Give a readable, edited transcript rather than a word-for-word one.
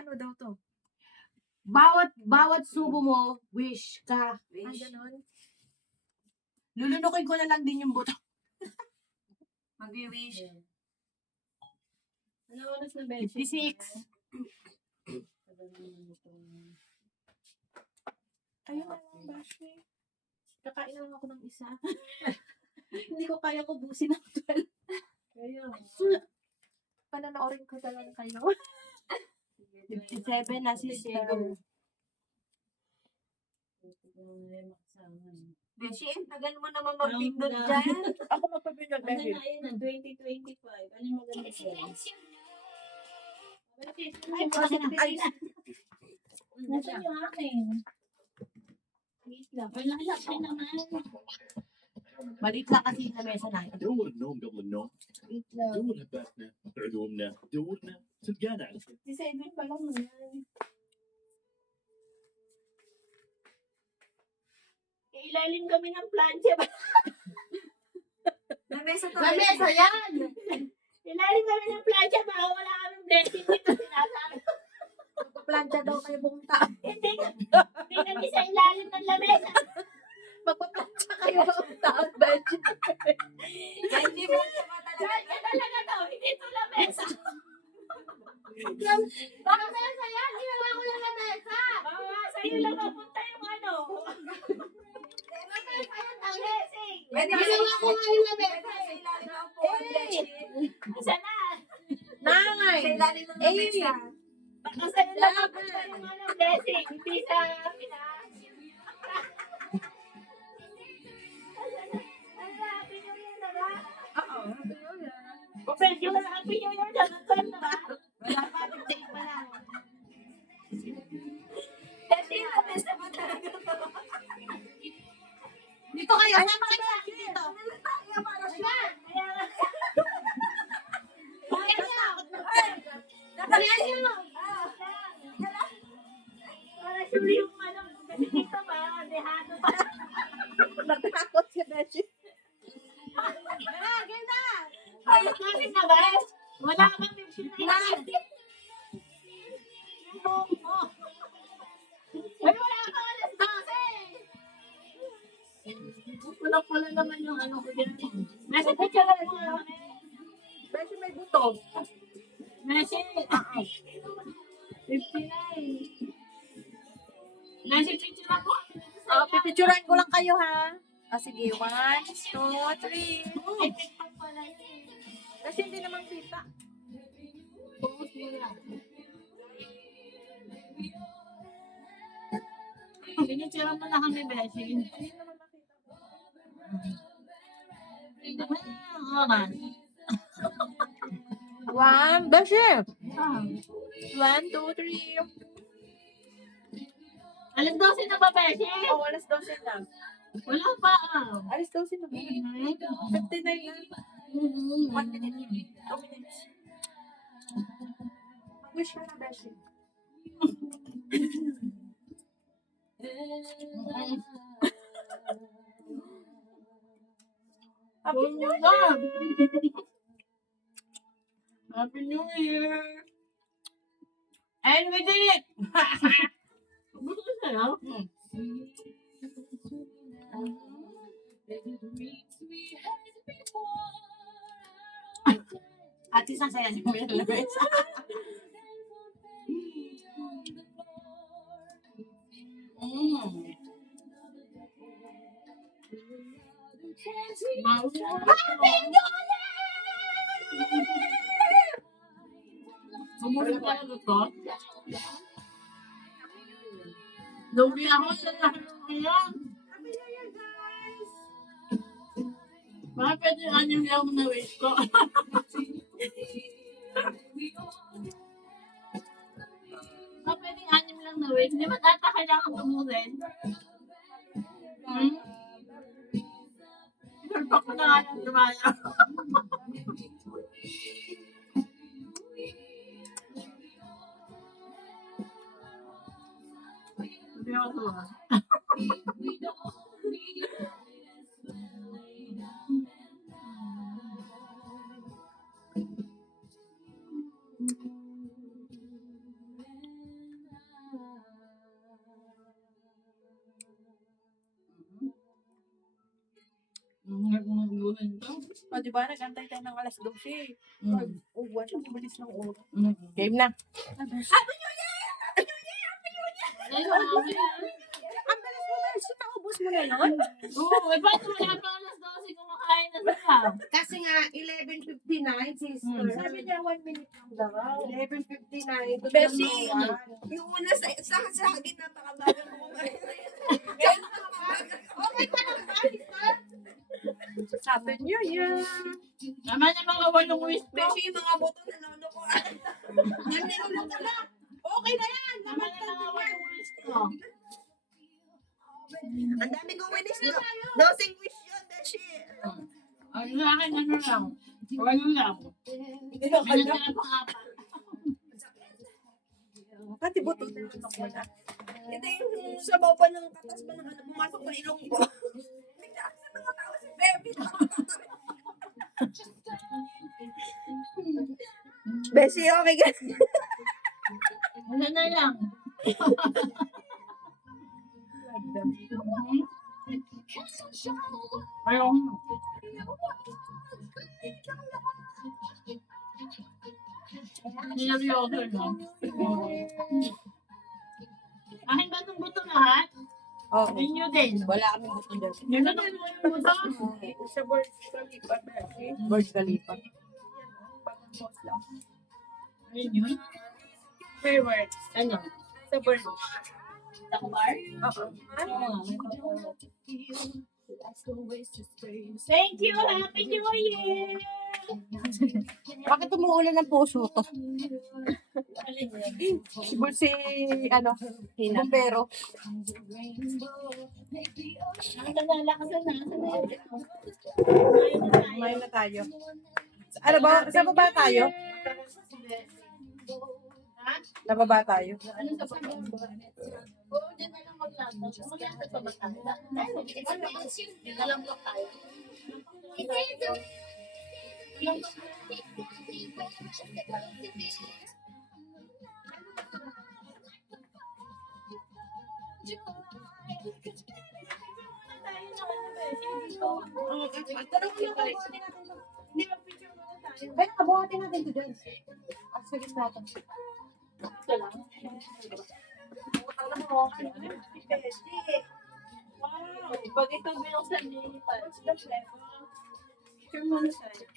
ano daw to? Bawat subo mo, wish ka. Ah, ganon. Lulunukin ko na lang din yung buto. Mag-wish. Ano oras na ba? 56. Ayun na lang, Bashi. Kakain na lang ako ng isa. Hindi ko kaya kubusin ang 12. Kaya. Pananoorin ko talaga kayo. 57 na sister. Beshi, tagal mo naman magpindot dyan. Ako magpapindot, Ano na yun, 2025. Ano yung maganda siya? Ay, ay, Nasaan yung akin? Wala naman. Maliit lang kasi yung lamesa natin. دور النوم قبل النوم دور هباتنا علومنا دورنا تلقانا على خير 57 pa lang yan. Ilalim kami ng plancha ba? Lamesa to. Lamesa yan! Ilalim kami ng plancha baka wala kaming blessing dito sinasabi. Magpa-plancha daw kayo buong taon. Hindi kami sa ilalim ng lamesa. Magpa-plancha kayo buong taon, Beshi. Hindi mo siya Saan ka talaga daw? Hindi ito lamesa. Lamesa yan! Ginawa ko lang lamesa! Sa'yo lang mapunta yung ano. Lamesa yan ang blessing! Pwede Ginawa ko nga yung lamesa. Sa ilalim ng po, Beshi. Asa na? Sa ilalim ng lamesa. Baka sa'yo lang mapunta yung ano, blessing. Hindi sa Pinas. Happy New Year na ba? Oo, happy New Year. Professional Happy New Year na ba? Wala pa, 58 pa lang. Beshi, lamesa mo talaga to. Dito kayo, ano mga lalaki dito? Kaya para siya. Para sure yung ano, kasi dito ba, dehado pa. Natakot si Beshi. Ayos namin na ba? Wala ka bang pipsin na yun? Ay, wala ka alas 12. Pula-pula naman yung ano ko dyan. Nasa picture lang mo. Beshi, may buto. Nasa 59. Nasa picture ako. Oh, pipicturean ko lang kayo, ha? Sige. 1, 2, 3. Ay, TikTok pala yun. Kasi hindi naman kita. Focus mo lang. Pinicture mo na kami, Beshi. Hindi naman makita. Oras. 1, Beshi. Ah. 1, 2, 3. Alas 12 na ba, Beshi? Oh, alas 12 na. Wala pa. Alas 12 na. 59 na. 1 minute. 2 minutes. Wish ka na, Beshi. Happy New Year! Happy New Year! And we did it! Gusto ko sa'yo? At isang saya niyo yung lamesa. Sumulit ka na gusto? Lugi ako sa lahat ng iyan. Baka pwede anyong lang na wish ko. Baka pwede anyong lang na wish. Di ba tata kailangan tumusin? Sarpak ko na nga ng dumaya. Hindi ako tuwa. gawin to. O, di ba? Nag-antay tayo ng alas 12. Mm. Uwan, ang bilis ng oras. Game na. Ayun, okay yan. Ang bilis mo, Beshi. Naubos mo na yun? Oo, paano wala pa alas 12 kumakain na sila? Kasi nga, 11:59, sister. Sabi niya, 1 minute lang daw. 11:59. Beshi. Yung una sa hagin, napakabagal mo kumain. Okay pa lang ba, sister? Sabi niya, yeah. Naman yung mga walong whisper. Beshi, yung mga buto na ko. Yan, nilulong ko na. Okay na yan. Naman yung mga walong whisper. Ang dami kong wish. Dosing wish yun, Beshi. Ang sa akin, ano lang. Walo lang. Minsan na pang-apat. Pati buto na lang ako na. Ito yung sabaw pa ng katas ba ng ano, pumasok sa ilong ko. Bigla sa mga tao si Baby. Beshi, okay ka? Wala na lang. Ayaw mo. Nineryoso na. Akin ba itong buto lahat? Oo. Inyo din. Wala kami buto dyan. Yun na din mo yung buto. Sa Burj Khalifa, Beshi. Burj Khalifa. Ayun yun. Favorite. Ano? Sa Burj. Takubar? Oo. Thank you! Happy New Year! Bakit umuulan ng puso to? Si, ano, bumbero. Ang nalakasan na. Kumain na tayo. Ano ba? Sa baba tayo? Ha? Sa baba tayo. Ano sa pag-ibig? Oo, dyan na lang maglakad. Maglakad pa ba tayo? Dalang block tayo. Hindi, mag-picture muna tayo. Kaya kabuhatin natin ito dyan. At sa gitna natin. Ito lang. Wow! Pag ito binuksan niya, picture muna tayo.